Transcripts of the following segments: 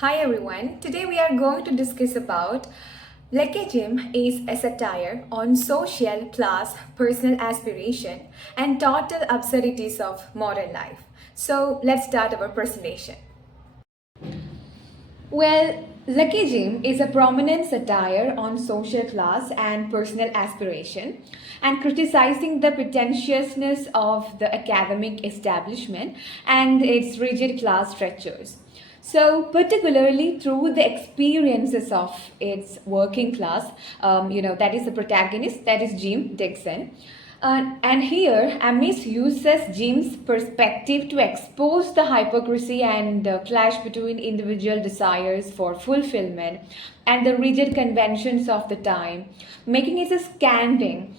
Hi everyone. Today we are going to discuss about Lucky Jim is a satire on social, class, personal aspiration, and total absurdities of modern life. So let's start our presentation. Well, Lucky Jim is a prominent satire on social class and personal aspiration and criticizing the pretentiousness of the academic establishment and its rigid class structures. So, particularly through the experiences of its working class, that is the protagonist, that is Jim Dixon. And here, Amis uses Jim's perspective to expose the hypocrisy and clash between individual desires for fulfillment and the rigid conventions of the time, making it a scathing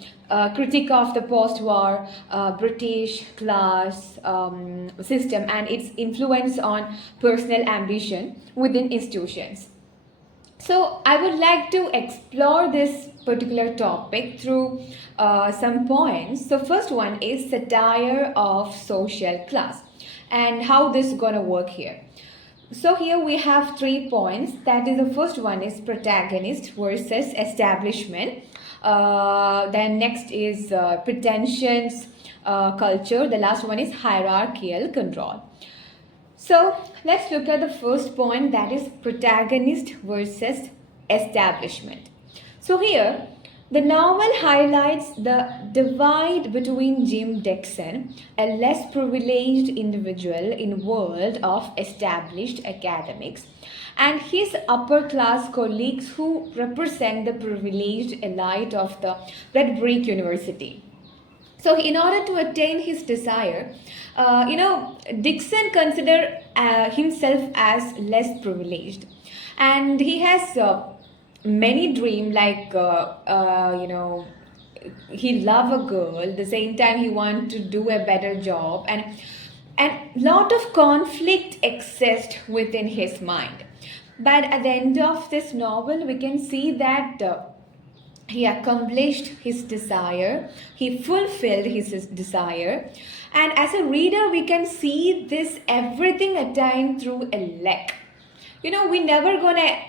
critique of the post-war British class system and its influence on personal ambition within institutions. So, I would like to explore this particular topic through some points. So, first one is satire of social class and how this is gonna work here. So here we have 3 points. That is, the first one is protagonist versus establishment. Then next is pretensions culture. The last one is hierarchical control. So let's look at the first point, that is protagonist versus establishment. So here the novel highlights the divide between Jim Dixon, a less privileged individual in world of established academics, and his upper class colleagues who represent the privileged elite of the Red Brick University. So, in order to attain his desire, Dixon considered himself as less privileged, and he has many dreams he love a girl. At the same time, he want to do a better job, and lot of conflict exists within his mind. But at the end of this novel, we can see that. He accomplished his desire, he fulfilled his desire, and as a reader we can see this everything attained through a lack. We never gonna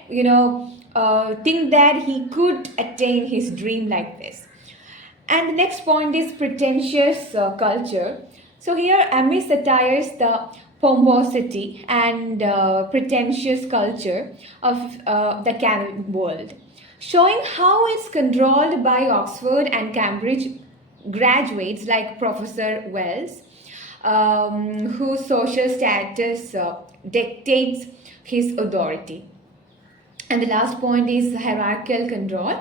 think that he could attain his dream like this. And the next point is pretentious culture. So here Amy satires the pomposity and pretentious culture of the canon world, showing how it's controlled by Oxford and Cambridge graduates like Professor Wells, whose social status dictates his authority. And the last point is hierarchical control.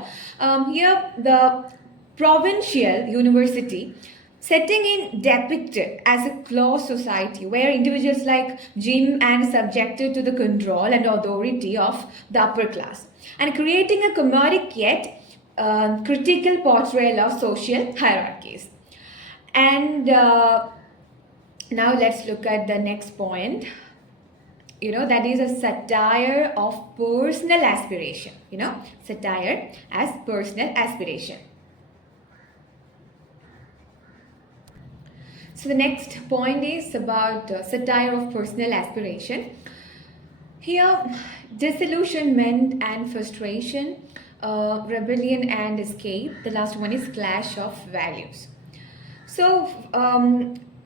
Here, the provincial university setting in depicted as a closed society where individuals like Jim and subjected to the control and authority of the upper class, and creating a comedic yet critical portrayal of social hierarchies. And now let's look at the next point. That is a satire of personal aspiration. Satire as personal aspiration. So the next point is about satire of personal aspiration. Here, disillusionment and frustration, rebellion and escape. The last one is clash of values. So,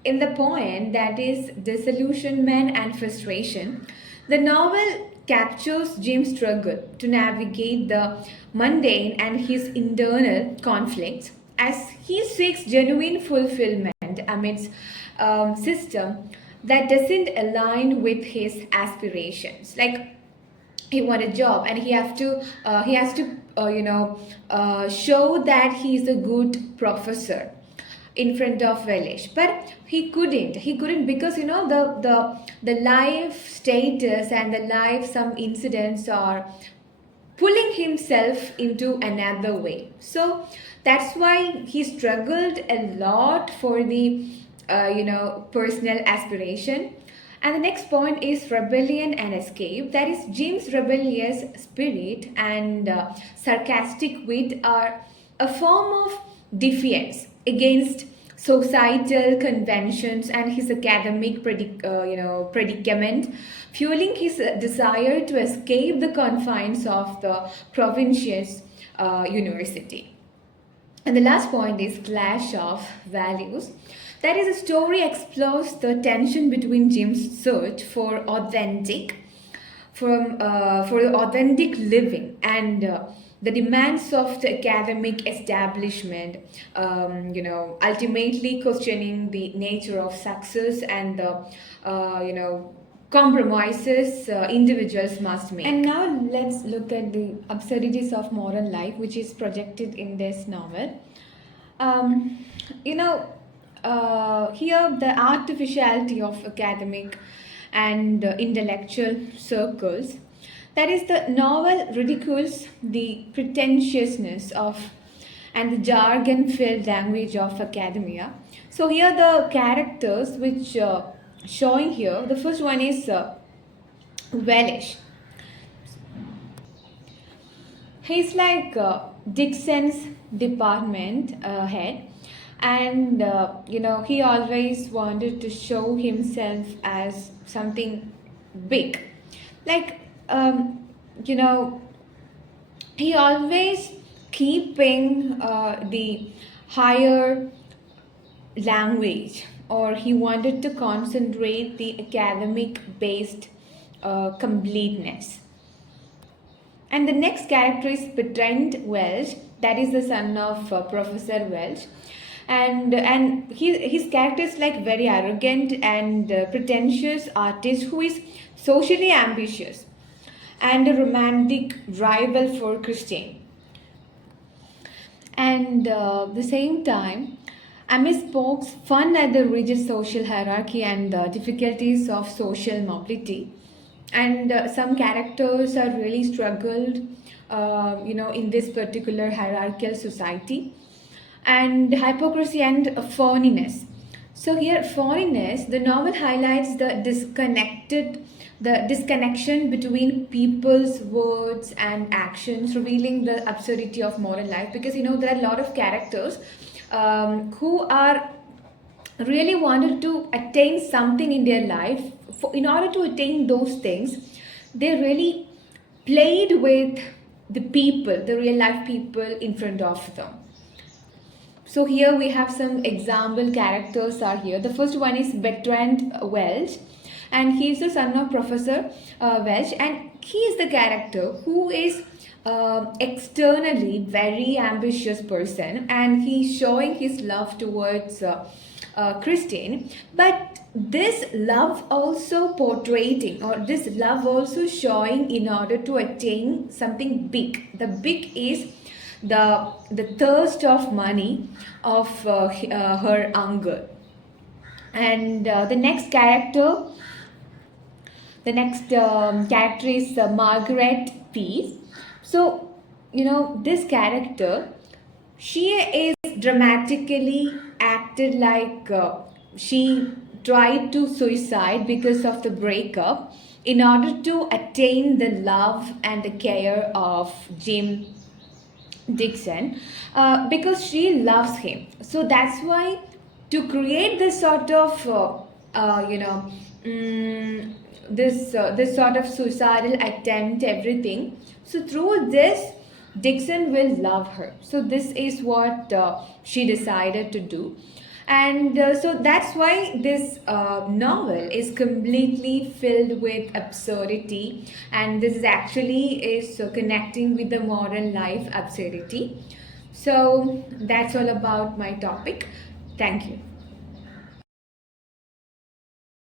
in the poem that is disillusionment and frustration, the novel captures Jim's struggle to navigate the mundane and his internal conflicts as he seeks genuine fulfillment amidst system that doesn't align with his aspirations. Like, he want a job and he has to show that he's a good professor in front of Relish, but he couldn't because the life status and the life some incidents are pulling himself into another way. So that's why he struggled a lot for the personal aspiration. And the next point is rebellion and escape. That is, Jim's rebellious spirit and sarcastic wit are a form of defiance against societal conventions and his academic predicament, fueling his desire to escape the confines of the provincial university. And the last point is clash of values. That is, a story explores the tension between Jim's search for authentic living and the demands of the academic establishment, ultimately questioning the nature of success and the compromises individuals must make. And now let's look at the absurdities of modern life, which is projected in this novel. Um, here the artificiality of academic and intellectual circles. That is, the novel ridicules the pretentiousness of and the jargon-filled language of academia. So here the characters which showing here, the first one is Welsh. He's like Dixon's department head, and he always wanted to show himself as something big, like he always keeping the higher language, or he wanted to concentrate the academic based completeness. And the next character is Bertrand Welsh, that is the son of Professor Welsh. And his character is like very arrogant and pretentious artist who is socially ambitious and a romantic rival for Christine. And the same time, Amiss pokes fun at the rigid social hierarchy and the difficulties of social mobility. And some characters are really struggled, in this particular hierarchical society. And hypocrisy and phoniness. So here, phoniness, the novel highlights the disconnection between people's words and actions, revealing the absurdity of modern life. Because there are a lot of characters who are really wanted to attain something in their life. In order to attain those things, they really played with the people, the real life people in front of them. So here we have some example characters are here. The first one is Bertrand Welsh, and he is the son of Professor Welsh, and he is the character who is externally very ambitious person, and he's showing his love towards Christine. But this love also portraying, or this love also showing in order to attain something big. The big is the thirst of money of her uncle. And the next character is Margaret Pease. So this character, she is dramatically acted like she tried to suicide because of the breakup in order to attain the love and the care of Jim Dixon, because she loves him. So that's why, to create this sort of this sort of suicidal attempt, everything. So through this, Dixon will love her. So this is what she decided to do. And so that's why this novel is completely filled with absurdity, and this is actually is connecting with the modern life absurdity. So that's all about my topic. Thank you.